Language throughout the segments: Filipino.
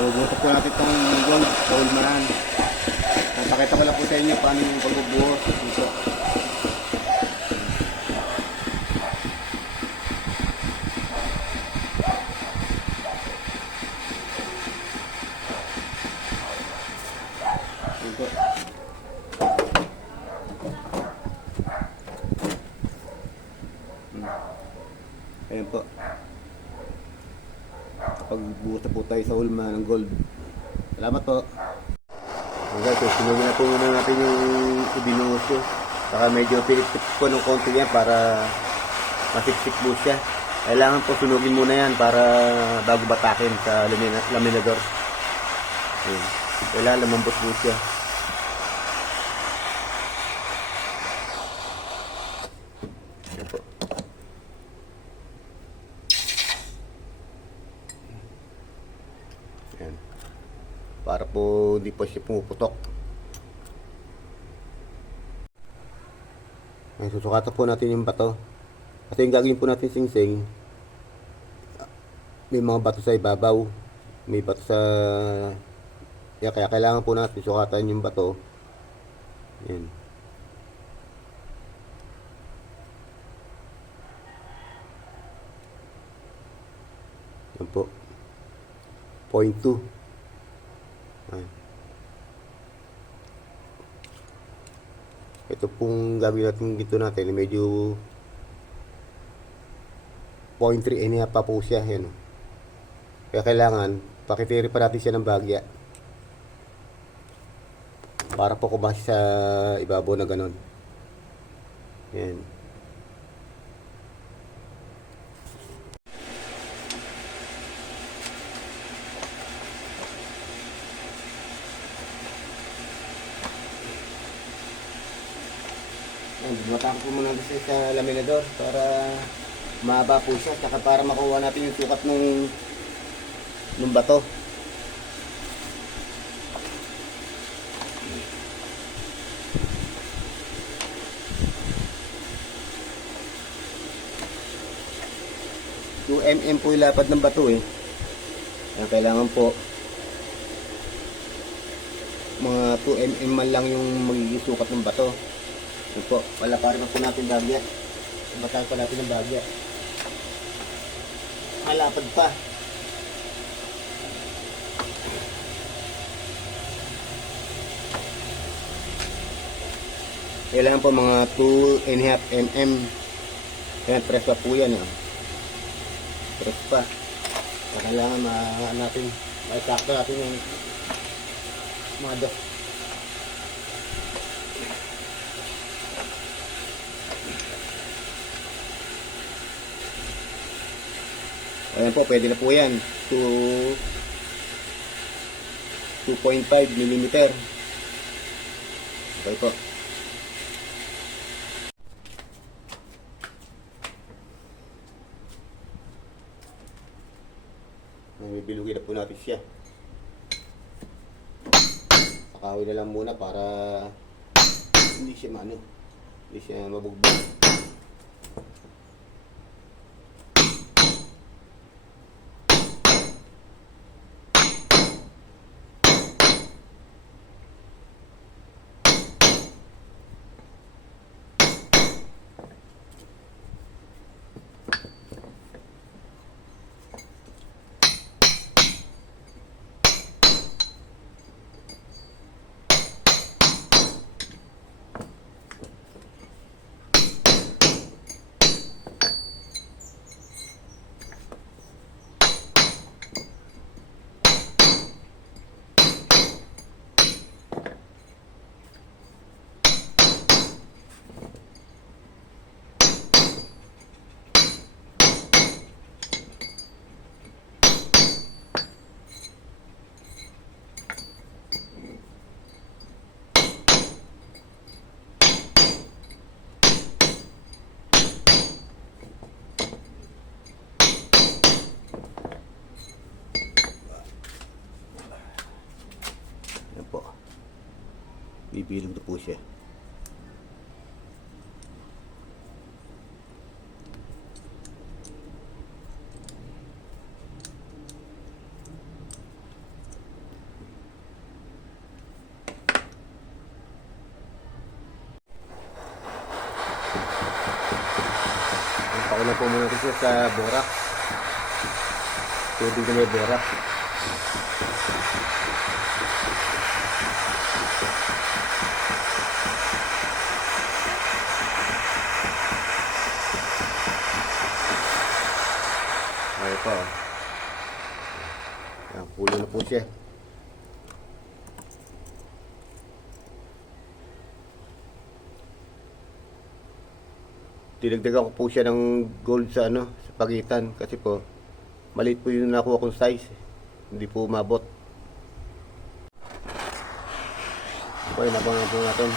Bubutas po natin itong gold sa ulmahan. Pakita ko lang po sa inyo paano yung pagbubuhos dito. Ito. Ayan po. Pagbuhos na po tayo sa ulma ng gold. Salamat po. Okay, so sinugin na po muna natin yung ibinuhos ko. Saka medyo pilip-tip po ng konti yan para masiksik po siya. Kailangan po sunugin muna yan para bago batakin sa laminador. Ayan. Kailangan lumambot po siya. Ayan po. Ayan. Para po hindi po siya pumuputok. Ay, susukatan po natin yung bato. Kasi yung gagawin po natin singsing, may mga bato sa ibabaw. May bato sa... Kaya kailangan po natin sukatan yung bato. Ayan. Ayan po. 0.2. Ayan. Ito pong gagawin natin dito natin, medyo 0.3 and a half pa po siya. Yan. Kaya kailangan pakitiri pa natin siya ng bagya para po kumasi sa ibabaw na ganon. Yan. Bumata ko muna sa laminador para mahaba po siya, saka para makuha natin yung sukat ng bato. Mm po yung lapad ng bato eh. Kaya kailangan po mga 2 man lang yung magiging sukat ng bato. Ito po, wala pa rin po natin bagya. Batal pa natin ng bagya. Malapad pa. Kailangan po mga 2.5 mm. Kaya press pa po yan. Press pa. Kailangan natin, maisakto natin yung mga dot. Ayan po, pwede na po yan. 2.5 mm. Okay po. Bibilugin na po natin siya. Pakawin na lang muna para hindi siya hindi siya mabugbog. Bibilog na po siya. Pakulang po muna ito sa borak. Tubig na may borak. Ay po. Ayan, pulo na po siya. Dinagdagan ko po siya ng gold sa sa pagitan kasi po maliit po yung nakuha kong size. Hindi po umabot. Okay, nabangan po natin.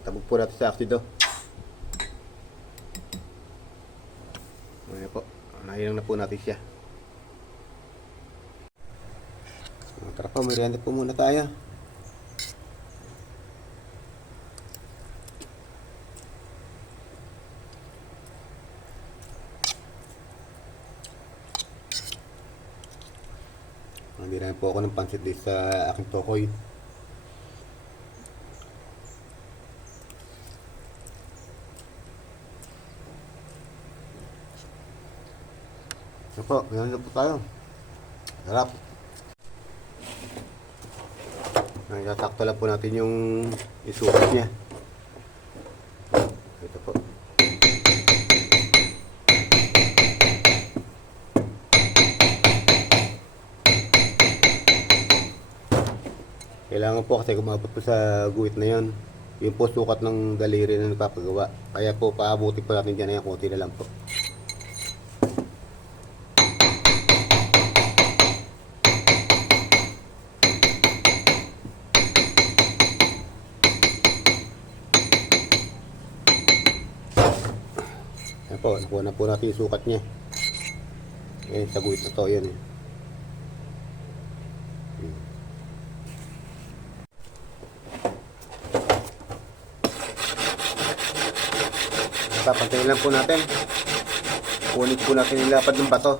Tabog po natin sa aksido. Ayan po. Nahinang na po natin siya. Tara po, merienda po muna tayo. Nandirahan po ako ng pansit din sa aking tokoy. Ito po, ganyan na po tayo. Sarap. Nagtatakto lang po natin yung isukat niya. Ito po. Kailangan po kasi kumabot po sa guhit na yan. Yung po sukat ng daliri na nagpapagawa. Kaya po paabuti po natin dyan. Ayan, kunti na lang po. Ayan po, nakuha na po natin yung sukat niya. Ayan, sa guhit na to, yan eh. Papantayin lang po natin. Kunin po natin yung lapad ng bato.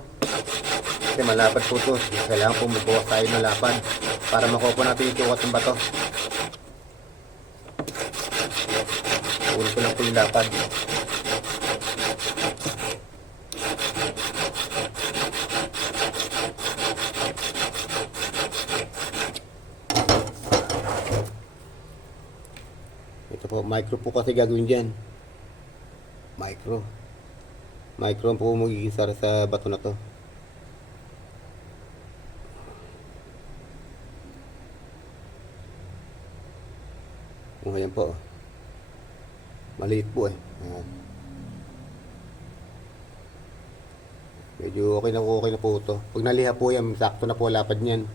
Kasi malapad po ito. Kailangan po magbukas tayo ng lapad para makuha po natin yung sukat ng bato. Kunin ko lang po yung lapad. Ito po, micro po kasi gagawin dyan. Micro po magiging sara sa bato na to. Ayan po. Maliit po eh. Ayan. Medyo okay na po ito. Pag naliha po yan, sakto na po lapad niyan.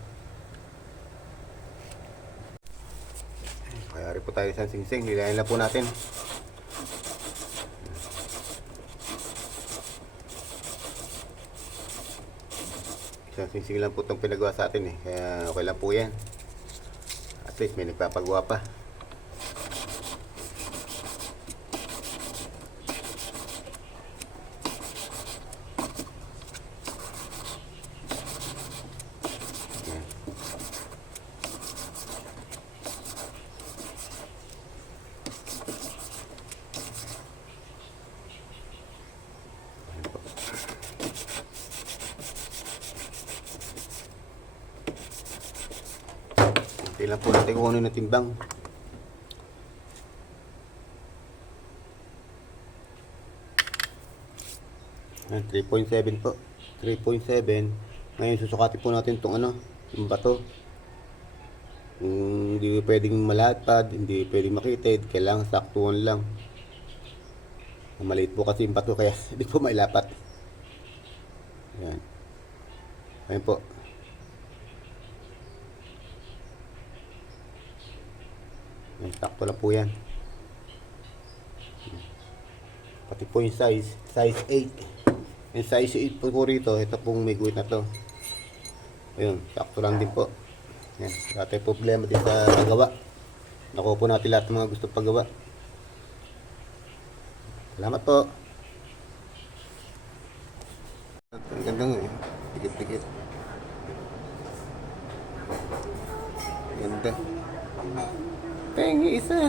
Kaya rin po tayo sa singsing. Hilahin lang po natin. Isang singsing lang po itong pinagawa sa atin eh. Kaya okay lang po yan. At least may nagpapagawa pa. Kailan po natin kung ano na timbang. Ayan, 3.7 po. 3.7. Ngayon susukatin po natin itong yung bato. Hindi pwedeng malatad, hindi pwedeng makitid. Kailangan saktuhan lang. Maliit po kasi yung bato kaya hindi po mailapat. Ayan. Ayan po. Sakto lang po yan. Pati po yung size 8. Yung sa isuit po ko rito, ito pong may guhit na to. Ayun, sakto lang din po. Yan, dati problema din sa paggawa. Nakuha po natin lahat ng mga gusto paggawa. Salamat po. Ang ganda nga eh. Tikit-tikit. Ganda. Pengi isa.